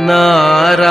నారాయణ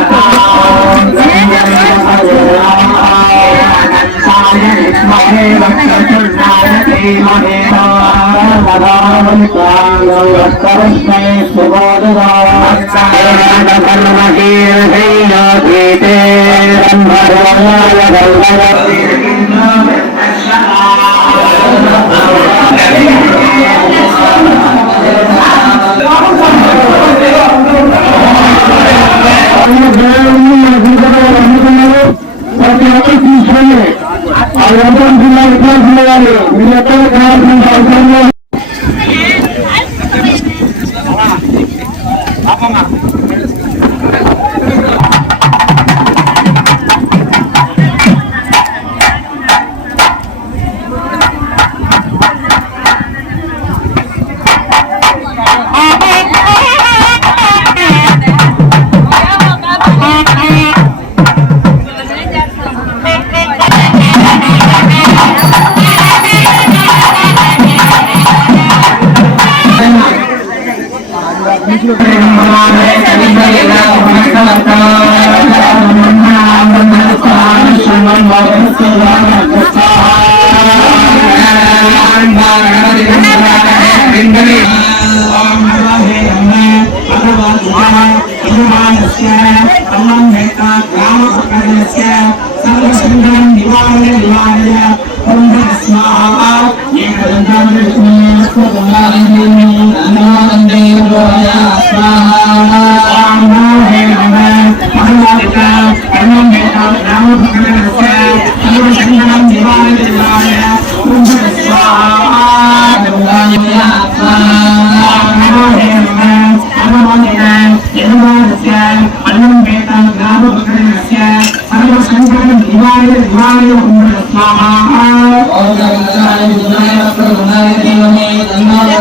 महे महे धीमहे वदामृताङ्गस्तरस्मै सुबोधरागीर्हैयाधीते Thank you. ఎక్కడ కావాల్సిన అవసరం లేదు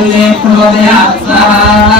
di prodezza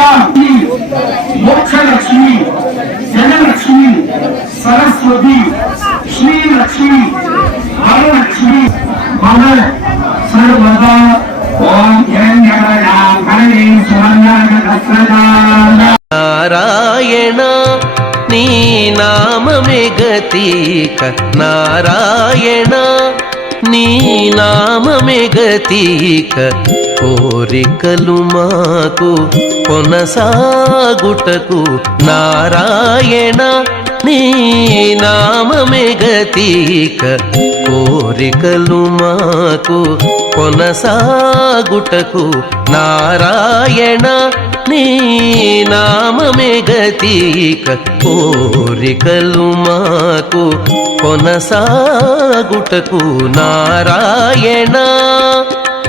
ప్రియా మోక్షలక్ష్మి జనలక్ష్మి సరస్వతి శ్రీలక్ష్మి లక్ష్మి వరలక్ష్మి మమ సర్వదా ఓం హిరణ్యవరాం హరిం సువర్ణరత్నదాన నారాయణ నీ నామమే గతీక నారాయణ నీ నామమే గతీక కోరికలు మాకు కొనసాగుటకు నారాయణ నీ నామమే గతీక. కోరికలు మాకు కొనసాగుటకు నారాయణ నీ నామమే గతీక. కోరికలు మాకు కొనసాగుటకు నారాయణ.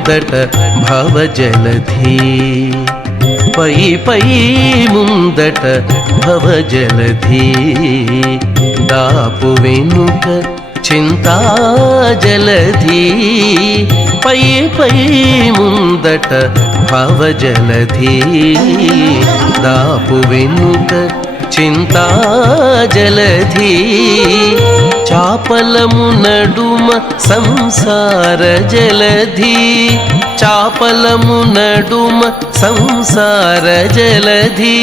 ముందట భవజలధి. పై పై ముందట భవజలధి. దాపు వెనుక చింతాజలధి. పై పై ముందట భవజలధి. దాపు వెనుక చింతా జలధి చాపలము నడుమ సంసార జలధి చాపలము నడుమ సంసార జలధి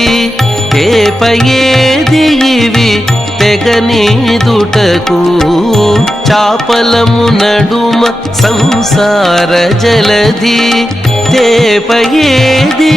తేపయేది ఇవి తెగనీదుటకు చాపలము నడుమ సంసార జలధి తేపయేది ఇవి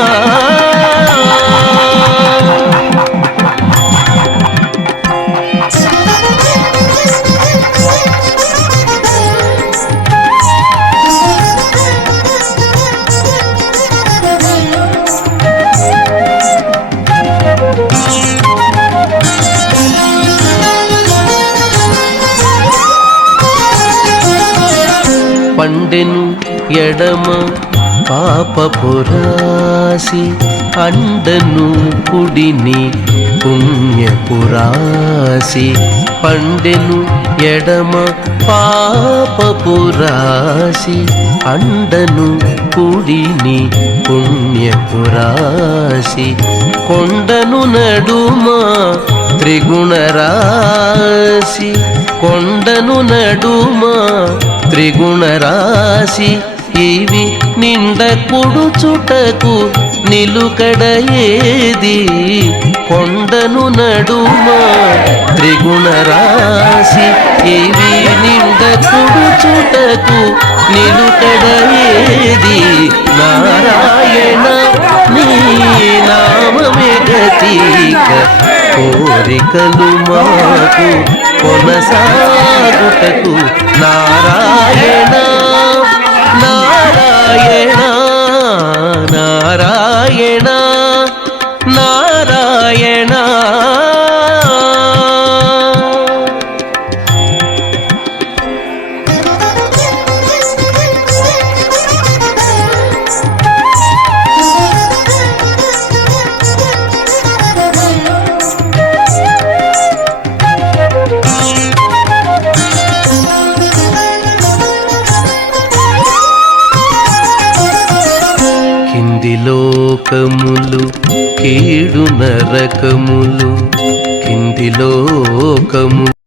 పండెను ఎడమ పాపపురాసి అండను కుడిని పుణ్యపురాసి పండెను ఎడమ పాపపురాసి అండను కుడిని పుణ్యపురాసి కొండను నడుమ త్రిగుణరాశి కొండను నడుమ త్రిగుణరాశి ఇవి నిండ కుడుచుటకు నిలుకడయేది. కొండను నడుమ త్రిగుణ రాశి ఇవి నిండ కుడుచుటకు నిలుకడయేది. నారాయణ నీ నామమే గతీక కోరికలు మాకు కొనసాగుటకు. నారాయణ నారాయణ నారాయణ లోకములు కీడు నరకములు కింది లోకములు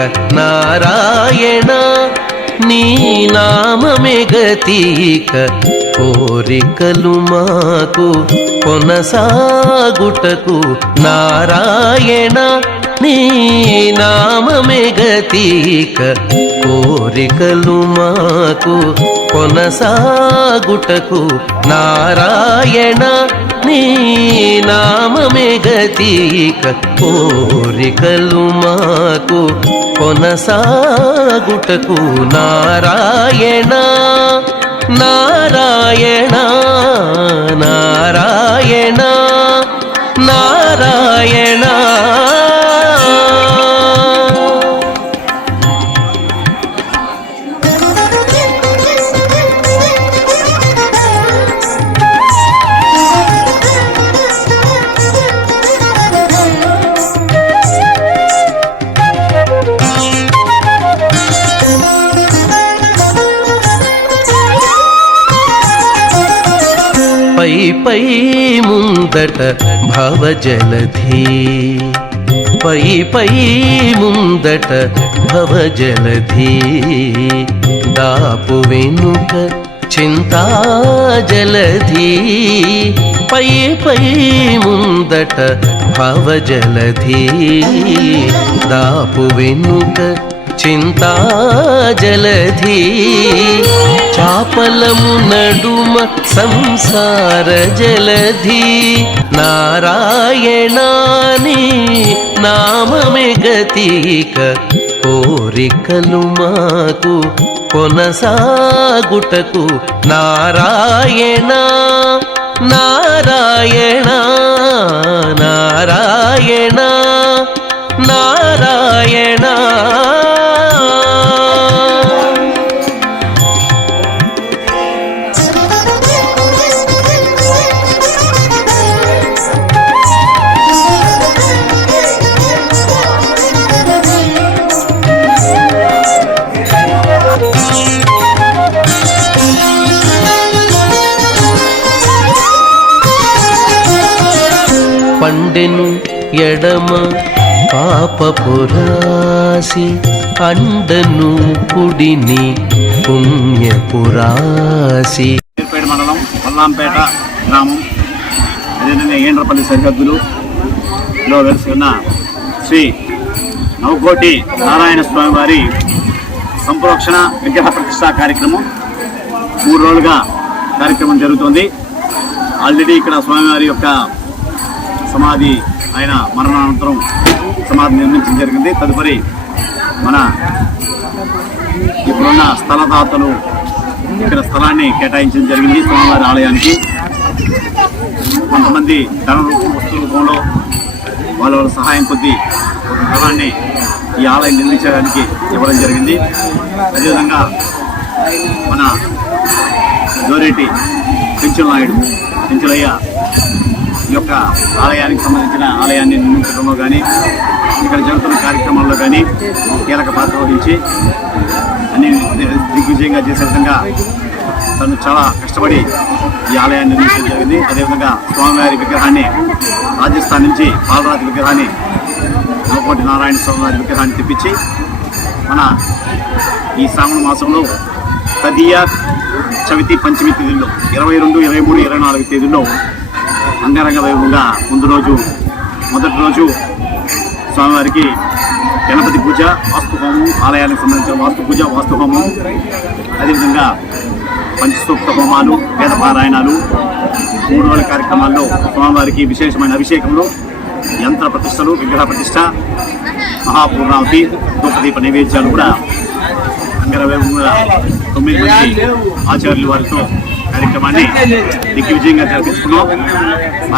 గతీక నారాయణ నీ నామమే గతీక. కోరికలు మాకు కొనసాగుటకు నారాయణ నీ నామమే గతీక. కోరికలు మాకు కొనసాగుటకు నారాయణ నీ నామమే గతీక. కోరికలు మాకు కొనసాగుటకు నారాయణ నారాయణ నారాయణ నారాయణ. ముందట భవజలధి. పై పై ముందట భవజలధి. దాపు వెనుక చింతా జలధి పై పై ముందట భవజలధి. దాపు వెనుక చింతా జలధి చాపలము నడుమ సంసార జలధి నారాయణాని నామమే గతిక కోరికలు మాకు కొనసాగుటకు నారాయణ నారాయణ నారాయణ. పండెను ఎడమ పాపపురాసి అండను కుడిని పుణ్యపురాసి పేట మండలం పల్లాంపేట గ్రామం. అదేవిధంగా ఏండ్రపల్లి సరిహద్దులులో వెలిసి ఉన్న శ్రీ నవకోటి నారాయణ స్వామి వారి సంప్రోక్షణ విగ్రహ ప్రతిష్టా కార్యక్రమం. మూడు రోజులుగా కార్యక్రమం జరుగుతుంది. ఆల్రెడీ ఇక్కడ స్వామివారి యొక్క సమాధి ఆయన మరణానంతరం సమాధి నిర్మించడం జరిగింది. తదుపరి మన ఇప్పుడున్న స్థలదాతలు ఇక్కడ స్థలాన్ని కేటాయించడం జరిగింది స్వామివారి ఆలయానికి. కొంతమంది ధన రూపం వస్తువుల రూపంలో వాళ్ళ వాళ్ళ సహాయం కొద్దీ ఒక స్థలాన్ని ఈ ఆలయం నిర్మించడానికి ఇవ్వడం జరిగింది. అదేవిధంగా మన జోరేటి పెంచుల నాయుడు పెంచులయ్య ఈ యొక్క ఆలయానికి సంబంధించిన ఆలయాన్ని నిర్మించడంలో కానీ ఇక్కడ జరుగుతున్న కార్యక్రమాల్లో కానీ కీలక పాత్ర వహించి అన్ని దిగ్విజయంగా చేసే విధంగా తను చాలా కష్టపడి ఈ ఆలయాన్ని నిర్మించడం జరిగింది. అదేవిధంగా స్వామివారి విగ్రహాన్ని రాజస్థాన్ నుంచి పాలరాజు విగ్రహాన్ని నవకోటి నారాయణ స్వామివారి విగ్రహాన్ని తెప్పించి మన ఈ శ్రావణ మాసంలో తదియ చవితి పంచమి తేదీల్లో ఇరవై రెండు ఇరవై మూడు ఇరవై నాలుగు తేదీల్లో అంగరంగ వైభవంగా ముందు రోజు మొదటి రోజు స్వామివారికి గణపతి పూజ వాస్తు హోమం ఆలయానికి సంబంధించిన వాస్తు పూజ వాస్తు హోమం అదేవిధంగా పంచసూక్త హోమాలు వేద పారాయణాలు మూడు రోజుల కార్యక్రమాల్లో స్వామివారికి విశేషమైన అభిషేకంలో యంత్ర ప్రతిష్టలు విగ్రహ ప్రతిష్ట మహాపూర్ణావతి ధూపదీప నైవేద్యాలు కూడా అంగరవైభవంగా తొమ్మిది మంది ఆచార్యులు వారితో కార్యక్రమాన్ని దిగ్విజయంగా జరిపించుకున్నాం.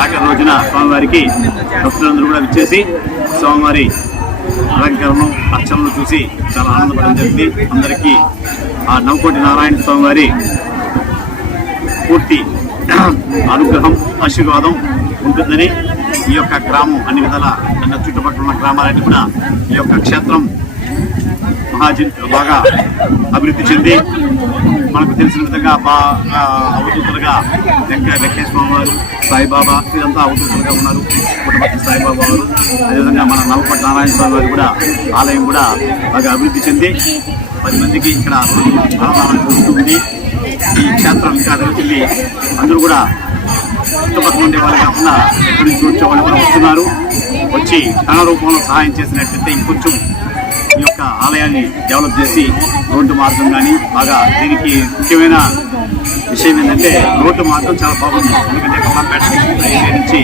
ఆఖరి రోజున స్వామివారికి భక్తులందరూ కూడా విచ్చేసి స్వామివారి అలంకరణను అర్చనలు చూసి చాలా ఆనందపడడం జరిగింది. అందరికీ ఆ నవకోటి నారాయణ స్వామివారి పూర్తి అనుగ్రహం ఆశీర్వాదం ఉంటుందని ఈ యొక్క గ్రామం అన్ని విధాల అన్న చుట్టుపక్కల ఉన్న గ్రామాలన్నీ కూడా ఈ యొక్క క్షేత్రం మహాజన్ బాగా అభివృద్ధి చెంది మనకు తెలిసిన విధంగా బాగా అవధూతులుగా వెంక వెంకటేశ్వర వారు సాయిబాబా వీరంతా అవధూతులుగా ఉన్నారు. పుట్టపర్తి సాయిబాబా వారు అదేవిధంగా మన నవపట్ నారాయణ స్వామి వారు కూడా ఆలయం కూడా బాగా అభివృద్ధి చెంది పది మందికి ఇక్కడ ఉంది ఈ క్షేత్రం ఇంకా వెళ్ళి అందరూ కూడా చుట్టుపక్కల ఉండే వాళ్ళు కాకుండా ఎక్కడి నుంచి వచ్చే వాళ్ళు కూడా వస్తున్నారు. వచ్చి ధన రూపంలో సహాయం చేసినట్లయితే ఇంకొంచెం ఈ యొక్క ఆలయాన్ని డెవలప్ చేసి రోడ్డు మార్గం కానీ బాగా దీనికి ముఖ్యమైన విషయం ఏంటంటే రోడ్డు మార్గం చాలా బాగుంది. ఎందుకంటే కమలాపేట హైవే నుంచి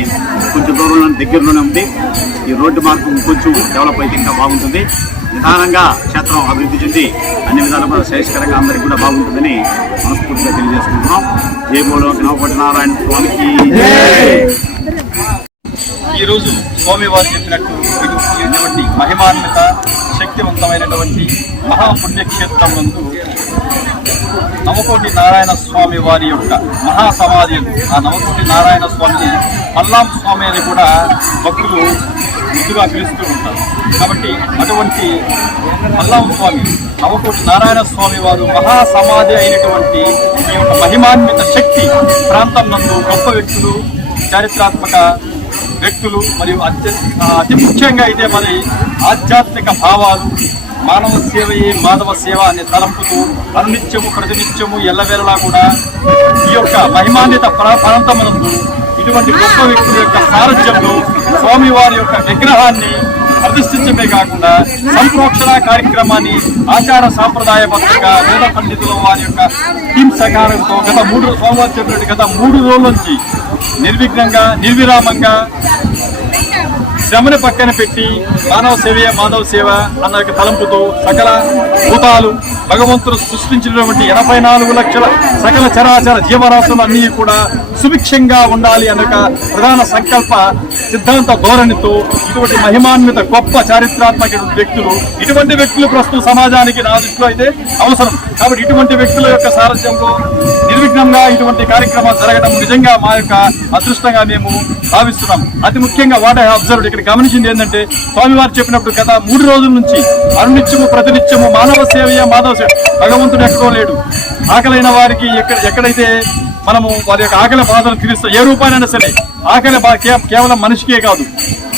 కొంచెం దూరంలో దగ్గరలోనే ఉంది. ఈ రోడ్డు మార్గం కొంచెం డెవలప్ అయితే ఇంకా బాగుంటుంది. నిదానంగా క్షేత్రం అభివృద్ధి చెంది అన్ని విధాలు కూడా శ్రేయస్కరంగా అందరికీ కూడా బాగుంటుందని మనస్ఫూర్తిగా తెలియజేసుకుంటున్నాం. జై బోలో నవపటి నారాయణ స్వామికి ఈరోజు స్వామివారు చెప్పినట్టు ఇది ఇటువంటి మహిమాన్విత శక్తివంతమైనటువంటి మహాపుణ్యక్షేత్రం నందు నవకోటి నారాయణ స్వామి వారి యొక్క మహాసమాధి. ఆ నవకోటి నారాయణ స్వామిని పల్లాం స్వామి అని కూడా భక్తులు ముద్దుగా పిలుస్తూ ఉంటారు. కాబట్టి అటువంటి పల్లాం స్వామి నవకోటి నారాయణ స్వామి వారు మహాసమాధి అయినటువంటి ఈ యొక్క మహిమాన్విత శక్తి ప్రాంతం నందు గొప్ప వ్యక్తులు చారిత్రాత్మక వ్యక్తులు మరియు అత్య అతి ముఖ్యంగా అయితే మరి ఆధ్యాత్మిక భావాలు మానవ సేవయే మాధవ సేవ అనే తలంపుతూ అనునిత్యము ప్రతినిత్యము ఎల్లవేళలా కూడా ఈ యొక్క మహిమాన్విత ప్రా- ప్రాంతమునందు ఇటువంటి గొప్ప వ్యక్తుల యొక్క సారథ్యంలో స్వామివారి యొక్క విగ్రహాన్ని ప్రతిష్ఠించమే కాకుండా సంప్రోక్షణ కార్యక్రమాన్ని ఆచార సాంప్రదాయబద్ధంగా వేద పండితుల వారి యొక్క టీం సహకారంతో గత మూడు సోమవారం చెప్పినట్టు గత మూడు రోజుల నుంచి నిర్విఘ్నంగా నిర్విరామంగా శ్రమను పక్కన పెట్టి మానవ సేవే మాధవ సేవ అన్న యొక్క తలంపుతో సకల భూతాలు భగవంతుడు సృష్టించినటువంటి ఎనభై నాలుగు లక్షల సకల చరాచర జీవరాశులు అన్నీ కూడా సుభిక్షంగా ఉండాలి అన్న ప్రధాన సంకల్ప సిద్ధాంత ధోరణితో ఇటువంటి మహిమాన్విత గొప్ప చారిత్రాత్మక వ్యక్తులు ఇటువంటి వ్యక్తులు ప్రస్తుతం సమాజానికి నా దృష్టిలో అయితే అవసరం. కాబట్టి ఇటువంటి వ్యక్తుల యొక్క సారథ్యంలో నిర్విఘ్నంగా ఇటువంటి కార్యక్రమాలు జరగడం నిజంగా మా యొక్క అదృష్టంగా మేము భావిస్తున్నాం. అతి ముఖ్యంగా వాట్ ఐ అబ్జర్వ్డ్ ఇక్కడ గమనించింది ఏంటంటే స్వామివారు చెప్పినప్పుడు గత మూడు రోజుల నుంచి అరునిత్యము ప్రతినిత్యము మానవ సేవయ మాధవ సేవ. భగవంతుడు ఎక్కడో లేడు. ఆకలైన వారికి ఎక్కడ ఎక్కడైతే మనము వారి యొక్క ఆకలి బాధను తీరుస్తాం ఏ రూపాయనైనా సరే ఆకలి బా- కే- కేవలం మనిషికే కాదు.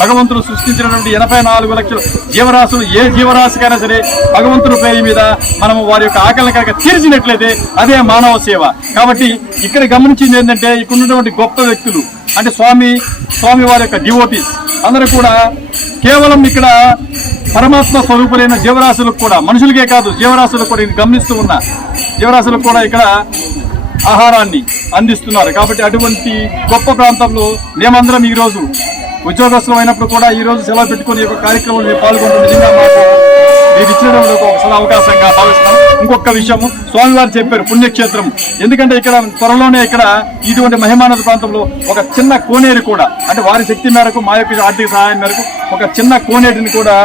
భగవంతుడు సృష్టించినటువంటి ఎనభై నాలుగు లక్షల జీవరాశులు ఏ జీవరాశికైనా సరే భగవంతుడి పేరు మీద మనము వారి యొక్క ఆకలిని కనుక తీర్చినట్లయితే అదే మానవ సేవ. కాబట్టి ఇక్కడ గమనించింది ఏంటంటే ఇక్కడ ఉన్నటువంటి గొప్ప వ్యక్తులు అంటే స్వామి స్వామి వారి యొక్క డివోటీస్ అందరూ కూడా కేవలం ఇక్కడ పరమాత్మ స్వరూపులైన జీవరాశులకు కూడా మనుషులకే కాదు జీవరాశులకు కూడా ఇది గమనిస్తూ ఉన్న. జీవరాశులకు కూడా ఇక్కడ ఆహారాన్ని అందిస్తున్నారు. కాబట్టి అటువంటి గొప్ప ప్రాంతంలో మేమందరం ఈరోజు ఉద్యోగస్తులు అయినప్పుడు కూడా ఈ రోజు సెలవు పెట్టుకుని ఒక కార్యక్రమంలో మేము పాల్గొనడం నిజంగా మాకు మీరు ఇచ్చిన ఒక అవకాశంగా భావిస్తున్నాం. ఇంకొక విషయము స్వామివారు చెప్పారు పుణ్యక్షేత్రం ఎందుకంటే ఇక్కడ త్వరలోనే ఇక్కడ ఇటువంటి మహిమానద ప్రాంతంలో ఒక చిన్న కోనేరు కూడా అంటే వారి శక్తి మేరకు మా యొక్క ఆర్థిక సహాయం మేరకు ఒక చిన్న కోనేటిని కూడా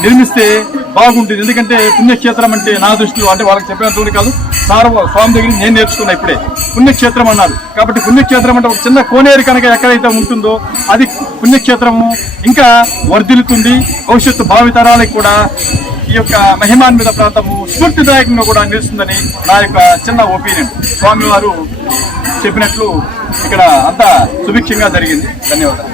నిర్మిస్తే బాగుంటుంది. ఎందుకంటే పుణ్యక్షేత్రం అంటే నా దృష్టిలో అంటే వాళ్ళకి చెప్పినటువంటి కాదు. సార్ స్వామి దగ్గర నేను నేర్చుకున్నా ఇప్పుడే. పుణ్యక్షేత్రం అన్నారు. కాబట్టి పుణ్యక్షేత్రం అంటే ఒక చిన్న కోనేరు కనుక ఎక్కడైతే ఉంటుందో అది పుణ్యక్షేత్రము ఇంకా వర్ధిల్లుతుంది. భవిష్యత్తు భావితరాలకు కూడా ఈ యొక్క మహిమాన్విత ప్రాంతము స్ఫూర్తిదాయకంగా కూడా నిలుస్తుందని నా యొక్క చిన్న ఒపీనియన్. స్వామివారు చెప్పినట్లు ఇక్కడ అంతా సుభిక్షంగా జరిగింది. ధన్యవాదాలు.